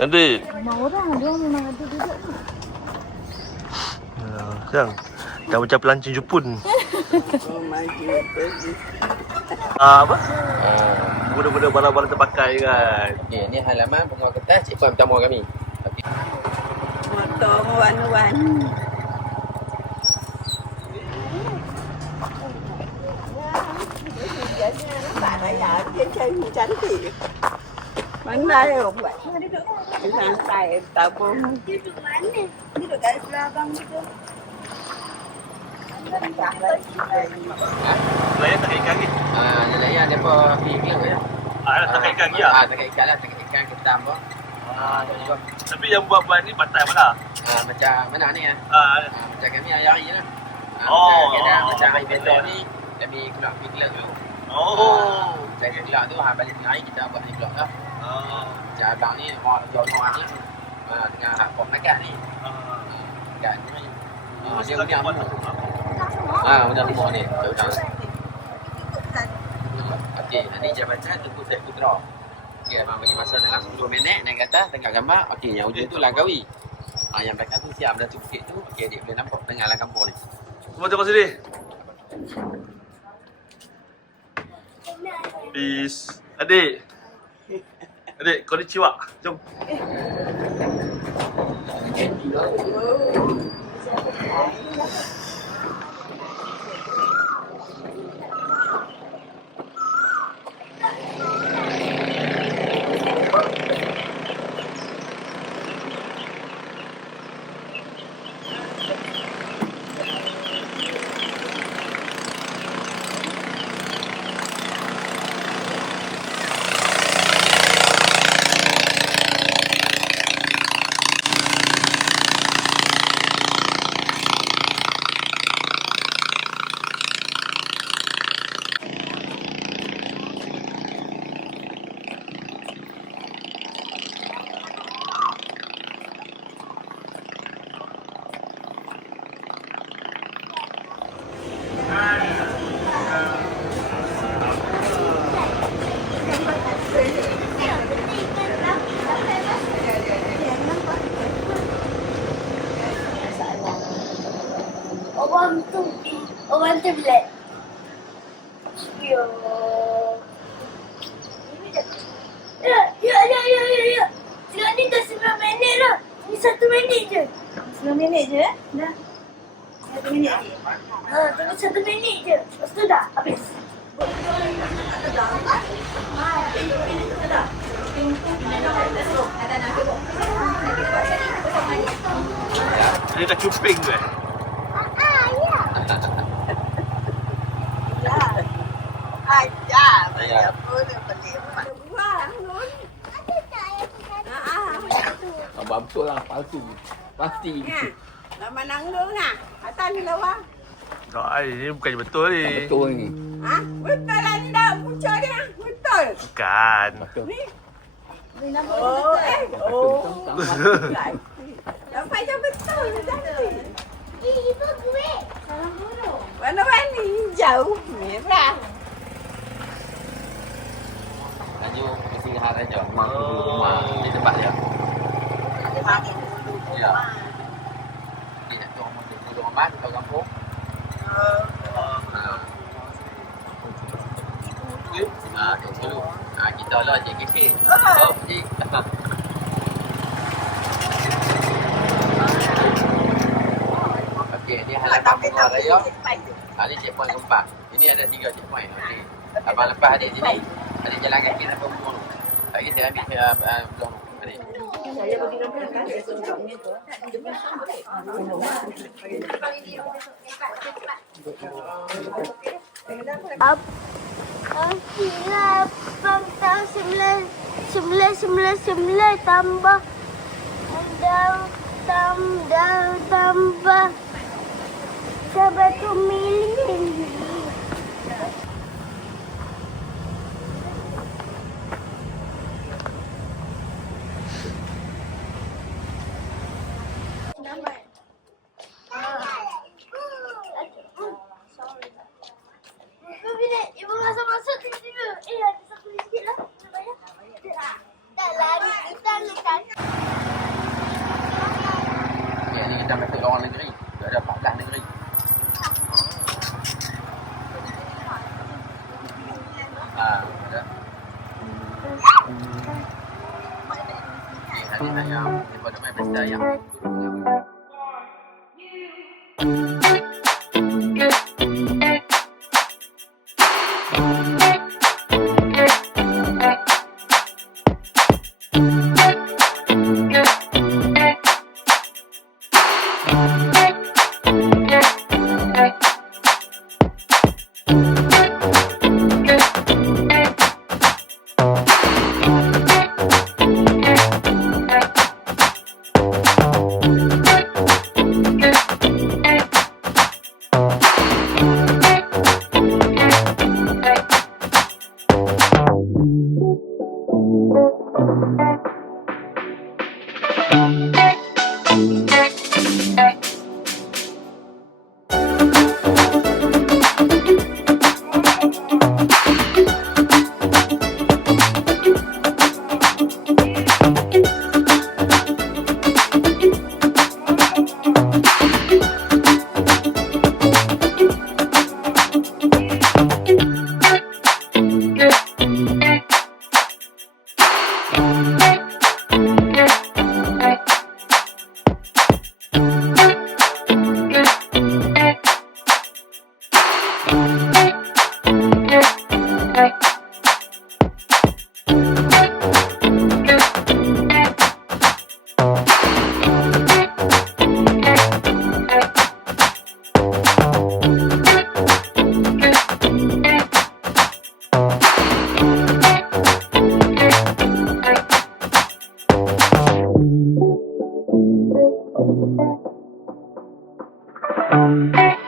Adik. Rumah orang, dia memang ada duduk tu. Sayang, dah macam pelancong Jepun. Oh my goodness. Apa? Benda-benda barang-barang terpakai kan. Okey, ni halaman bunga kertas Cik Puan pertama kami. Okey. Motor warna-warni. Nampak raya dia cantik. Mana dia buat? Santai tabung. Duduk mana? Duduk kat sebelah abang tu. Layan tak ikan lagi? Nelayan dia apa pergi ke ya? Tak ikan lagi lah? Tak ikan lah, tak ikan ketam apa. Tapi yang buat-buat ni pantai mana? Macam mana ni ah? Macam kami hari-hari lah. Macam hari besok ni kami keluar pergi kelab dulu. Saya kelab tu balik tengah hari kita buat ni kelab lah. Macam abang ni orang ni tengah form dekat ni. Dekat ni. Dia punya apa? Udah rumah ni. Okey, ni jabatan Tengku Syed Putra. Okey, abang bagi masa dalam 10 minit naik atas tengok gambar. Okey, yang ujung tu Langkawi. Yang belakang tu Siam dan Bukit tu. Okey, adik boleh nampak tengah lah kampung ni. Cuma tengok sini. Peace. Adik. Adik, konnichiwa. Jom. Orang tu black. Yo. Ya. Sekarang ni dah 9 minit dah. Ni 1 minit je. 9 minit je Dah. 1 minit je. Tunggu 1 minit je. Lepas tu dah habis. Dia dah cuping tu Ajar. Apa dia beli buang nun. Abang betul lah, palsu. Pasti. Nak menang dulu nah. Atas ni lawa. Tak, ini bukannya betul ni. Betul ni. Betul lah ni dah punca dia. Betul. Bukan. Ni. Oh. Sampai je betul ni tadi. Ibu gue. Salam guru. Warna-warni hijau, merah. Laju istirahat aja. Rumah di tempat dia. Ya. Dia nak tolong rumah di kampung. Dia dulu. Kita lah JKK. Pergi. Okey, ni halaman bunga raya. Ni checkpoint keempat. Ini ada 3 checkpoint. Okey. Abang lepas adik sini. Adik jalan kaki sampai ujung tu. Lagi saya ambil belakang tu. Adik. Saya bagi nombor kan dia sebabnya tu. Abang tahu 9 tambah tambah 1 million. Ibu masuk tiba-tiba. Ada satu ringgit lah. Dah lari, kita letak. macam metod orang negeri. Dia ada 14 negeri. Ada. Hari ayam, daripada main pesta ayam. Thank you.